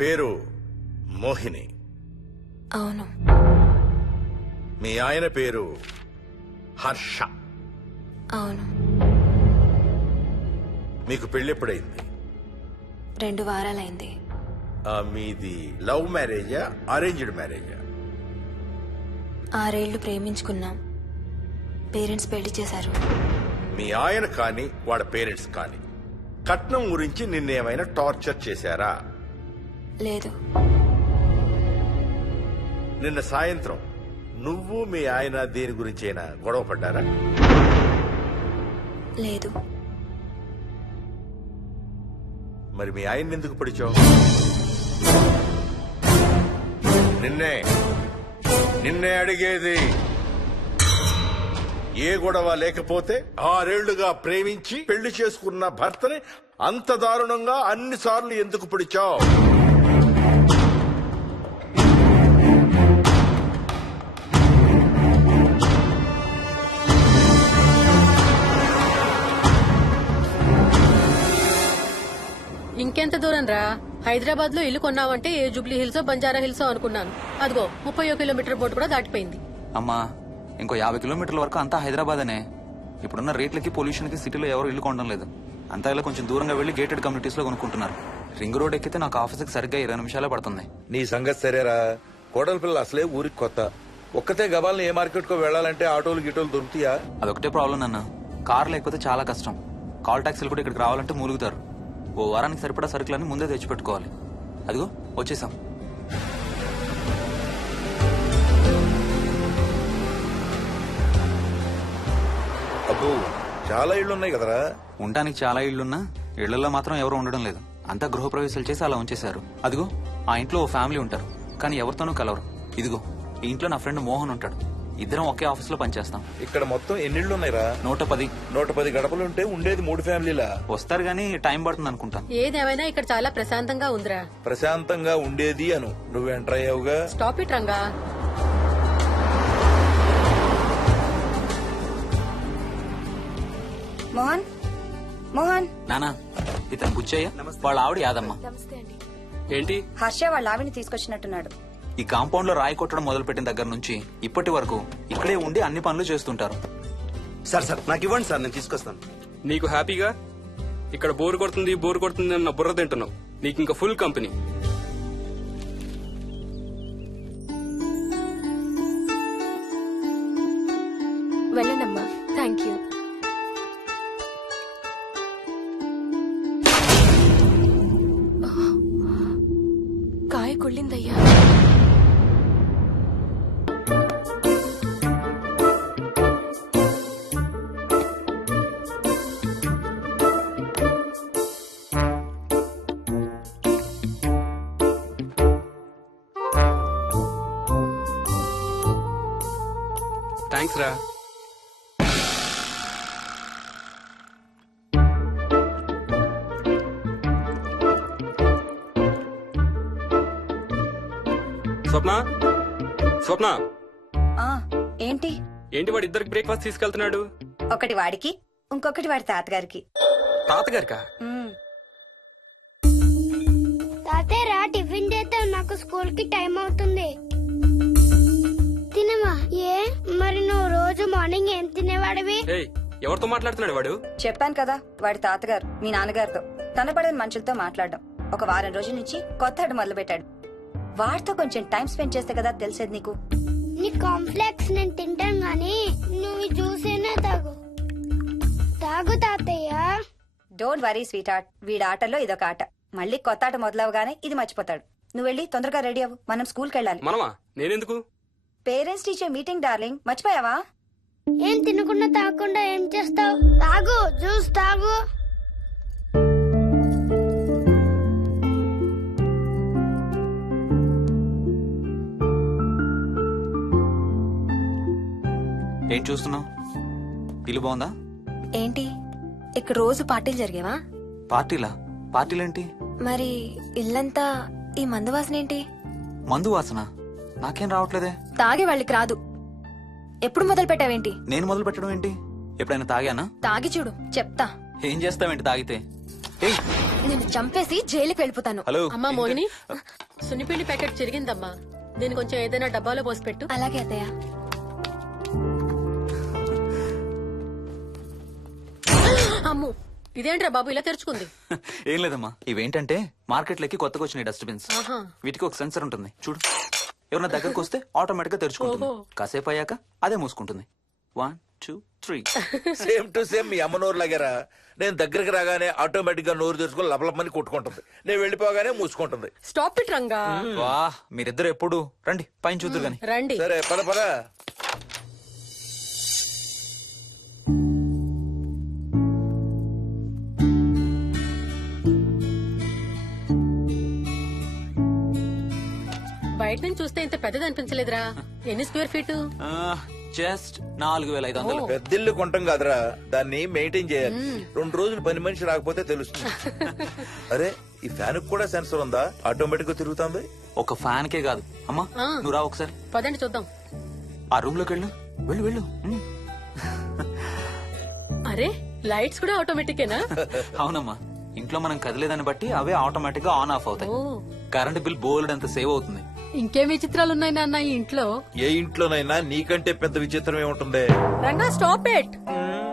పేరు మోహిని. అవును. మీ ఆయన పేరు హర్ష. అవును. మీకు పెళ్ళెప్పుడైంది? 2 వారాలైంది. మీది లవ్ మ్యారేజా అరేంజ్డ్ మ్యారేజా? 6 ఏళ్లు ప్రేమించుకున్నాం. పేరెంట్స్ పెళ్లి చేశారు. మీ ఆయన కానీ వాడి పేరెంట్స్ కానీ కట్నం గురించి నిన్నేమైనా టార్చర్ చేశారా? లేదు. నిన్న సాయంత్రం నువ్వు మీ ఆయన దేని గురించైనా గొడవ పడ్డారా? లేదు. మరి మీ ఆయన ఎందుకు పిడిచావు? నిన్నే అడిగేది. ఏ గొడవ లేకపోతే 6 ఏళ్లుగా ప్రేమించి పెళ్లి చేసుకున్న భర్తని అంత దారుణంగా అన్నిసార్లు ఎందుకు పిడిచావు? ఇంకెంత దూరం రా? హైదరాబాద్ లో ఇల్లు కొన్నావంటే ఏ జూబ్లీ హిల్సో బంజారా హిల్సో అనుకున్నాను. అదిగో 31 కిలోమీటర్ బోర్డు కూడా దాటిపోయింది. అమ్మా, ఇంకో 50 కిలోమీటర్ల వరకు అంతా హైదరాబాదేనే. ఇప్పుడున్న రేట్లకి పొల్యూషన్ కి సిటీలో ఎవరు ఇల్లు కొనడం లేదు. అంతా ఇలా కొంచెం దూరంగా వెళ్లి గేటెడ్ కమ్యూనిటీస్ లో కొనుక్కుంటున్నారు. రింగ్ రోడ్ ఎక్కితే నాకు ఆఫీస్కి సరిగ్గా 20 నిమిషాలే పడుతుంది. నీ సంగతి సరేరా, కోడల పిల్ల అసలే ఊరికి కొత్త. ఒక్కతే గబాల్ని ఏ మార్కెట్ కో వెళ్లాలంటే ఆటోలు గిటోలు దొరుకుతాయా? అదొకటే ప్రాబ్లం అన్న. కార్ లేకపోతే చాలా కష్టం. కాల్ టాక్సీలు కూడా ఇక్కడికి రావాలంటే మూలుగుతారు. ఓ వారానికి సరిపడా సరుకులన్నీ ముందే తెచ్చిపెట్టుకోవాలి. అదిగో వచ్చేసాం. అబ్బో, చాలా ఇళ్లున్నాయి కదరా. ఉండటానికి చాలా ఇళ్లున్నా ఇళ్లలో మాత్రం ఎవరు ఉండడం లేదు. అంతా గృహప్రవేశాలు చేసి అలా ఉంచేశారు. అదిగో ఆ ఇంట్లో ఓ ఫ్యామిలీ ఉంటారు, కానీ ఎవరితోనూ కలవరు. ఇదిగో ఈ ఇంట్లో నా ఫ్రెండ్ మోహన్ ఉంటాడు. ఇద్దరం ఒకే ఆఫీస్ లో పనిచేస్తాం. ఇక్కడ మొత్తం ఎన్నిళ్లున్నాయిరా? 110. 110 గడపలుంటే ఉండేది 3 ఫ్యామిలీలా. వస్తారు గానీ టైం పడుతుంది అనుకుంటా. ఏదేమైనా ఇక్కడ చాలా ప్రశాంతంగా ఉందిరా. ప్రశాంతంగా ఉండేది అను, నువ్వు ఎంటర్ అయ్యావుగా. Stop it Ranga. మోహన్, మోహన్. నానా, ఇతను బుచ్చయ్య, వాళ్ళ ఆవిడ యాదమ్మ. ఏంటి? హర్ష వాళ్ళ ఆవిని తీసుకొచ్చినట్టున్నాడు. ఈ కాంపౌండ్ లో రాయి కొట్టడం మొదలు పెట్టిన దగ్గర నుంచి ఇప్పటి వరకు ఇక్కడే ఉండి అన్ని పనులు చేస్తుంటారు. సార్ నాకు ఇవ్వండి సార్, నేను తీసుకొస్తాను. నీకు హ్యాపీగా ఇక్కడ బోర్ కొడుతుంది అన్న బుర్ర తింటున్నావు. నీకు ఇంకా ఫుల్ కంపెనీ. వెళ్ళండమ్మా. Thank you. కాయ కుళ్ళిందయ్యా. థ్యాంక్స్ రా. స్వప్న ఆ ఏంటి? ఏంటి వాడు ఇద్దరికి బ్రేక్ఫాస్ట్ తీసుకెళ్తున్నాడు? ఒకటి వాడికి, ఇంకొకటి వాడి తాతగారికి. తాతగారికా? తాతయ్యరా, టిఫిన్ చేద్దాం, నాకు స్కూల్ కి టైం అవుతుంది. తినమా? ఏ మరి నువ్వు రోజు మార్నింగ్ ఏం తినేవాడివి? ఎవరితో మాట్లాడుతున్నాడు వాడు? చెప్పాను కదా, వాడి తాతగారు మీ నాన్నగారితో కనపడని మనుషులతో మాట్లాడడం. ఒక వారం రోజుల నుంచి కొత్త ఆట మొదలు పెట్టాడు. వాడితో కొంచెం టైం స్పెండ్ చేస్తే కదా తెలిసేది నీకు. నీ కాంప్లెక్స్ నేను తింటాను గానీ నువ్వు జ్యూసేనా తాగు. తాగు తాతయ్య. డోంట్ వరీ స్వీట్ హార్ట్, వీడి ఆటల్లో ఇదొక ఆట. మళ్ళీ కొత్త ఆట మొదలవగానే ఇది మర్చిపోతాడు. నువ్వు వెళ్ళి తొందరగా రెడీ అవ్వు, మనం స్కూల్కి వెళ్ళాలి. మనమా? నేనెందుకు? పేరెంట్స్ టీచర్ మీటింగ్ డార్లింగ్, మర్చిపోయావా? ఏం తినకుండా తాగకుండా ఏం చేస్తావు? తాగు, జ్యూస్ తాగు. ఏం చూస్తున్నావు? ఇల్లు బాగుందా? ఏంటి ఇక్కడ రోజు పార్టీలు జరిగేవా? పార్టీలా? పార్టీలేంటి? మరి ఇల్లంతా ఈ మందు వాసన ఏంటి? మందు వాసన నాకేం రావట్లేదే. తాగే వాళ్ళకి రాదు. ఎప్పుడు మొదలు పెట్టావేంటి? నేను మొదలు పెట్టడం ఏంటి? ఎప్పుడైనా తాగానా? తాగి చూడు, చెప్తా. ఏం చేస్తావేంటి తాగితే? నేను చంపేసి జైలుకి వెళ్ళిపోతాను. హలో అమ్మా మోహిని సున్నిపిండి ప్యాకెట్ చిరిగిందమ్మా, దీని కొంచెం ఏదైనా డబ్బాలో పోసి పెట్టు. అలాగే అత్తయ్య. అమ్ము, ఇదేంట్రా బాబు ఇలా తెరుచుకుంది? ఏం లేదమ్మా, ఇవేంటంటే మార్కెట్లోకి కొత్తగా వచ్చిన డస్ట్బిన్స్. ఆహా. వీటికి ఒక సెన్సర్ ఉంటుంది చూడు. ఎవరైనా దగ్గరకు వస్తే ఆటోమేటిక్ గా తెరుచుకుంటుంది. ఓహో. కాసేపు అయ్యాక అదే మూసుకుంటుంది. 1 2 3. సేమ్ టు సేమ్ మీ అమ్మ నోరు లాగారా. నేను దగ్గరికి రాగానే ఆటోమేటిక్ గా నోరు తెరుచుకొని లపలపని కొట్టుకుంటుంది. నేను వెళ్ళిపోగానే మూసుకుంటుంది. Stop it Ranga. వా, మీరిద్దరు ఎప్పుడు రండి పైన చూద్దరు గాని. రండి. సరే పద పద. బయట నుంచి చూస్తే ఇంత పెద్దది అనిపించలేదురా. ఎన్ని స్క్వేర్ ఫీట్? జస్ట్ 4500. పెద్దిల్లు కొంటాం కాదురా, దాన్ని మెయింటైన్ చేయాలి. 2 రోజులు పని మనిషి రాకపోతే తెలుస్తుంది. అరే ఈ ఫ్యాన్ కూడా సెన్సర్ ఉందా? ఆటోమేటిక్ గా తిరుగుతుంది. ఒక ఫ్యాన్ కే కాదు అమ్మా, ఆ. నువ్వు రా ఒకసారి పదండి చూద్దాం. ఆ రూమ్ లోకి వెళ్ళు. వెళ్ళు వెళ్ళు. అరే లైట్స్ కూడా ఆటోమేటికేనా? అవునమ్మా, ఇంట్లో మనం కదిలేదాన్ని బట్టి అవే ఆటోమేటిక్ గా ఆన్ ఆఫ్ అవుతాయి. ఓ, కరెంట్ బిల్ బోల్డ్ అంత సేవ్ అవుతుంది. ఇంకేం విచిత్రాలు ఉన్నాయి నాన్న ఈ ఇంట్లో? ఏ ఇంట్లోనైనా నీకంటే పెద్ద విచిత్రం ఏముంటుంది? Ranga stop it. మ్మ్.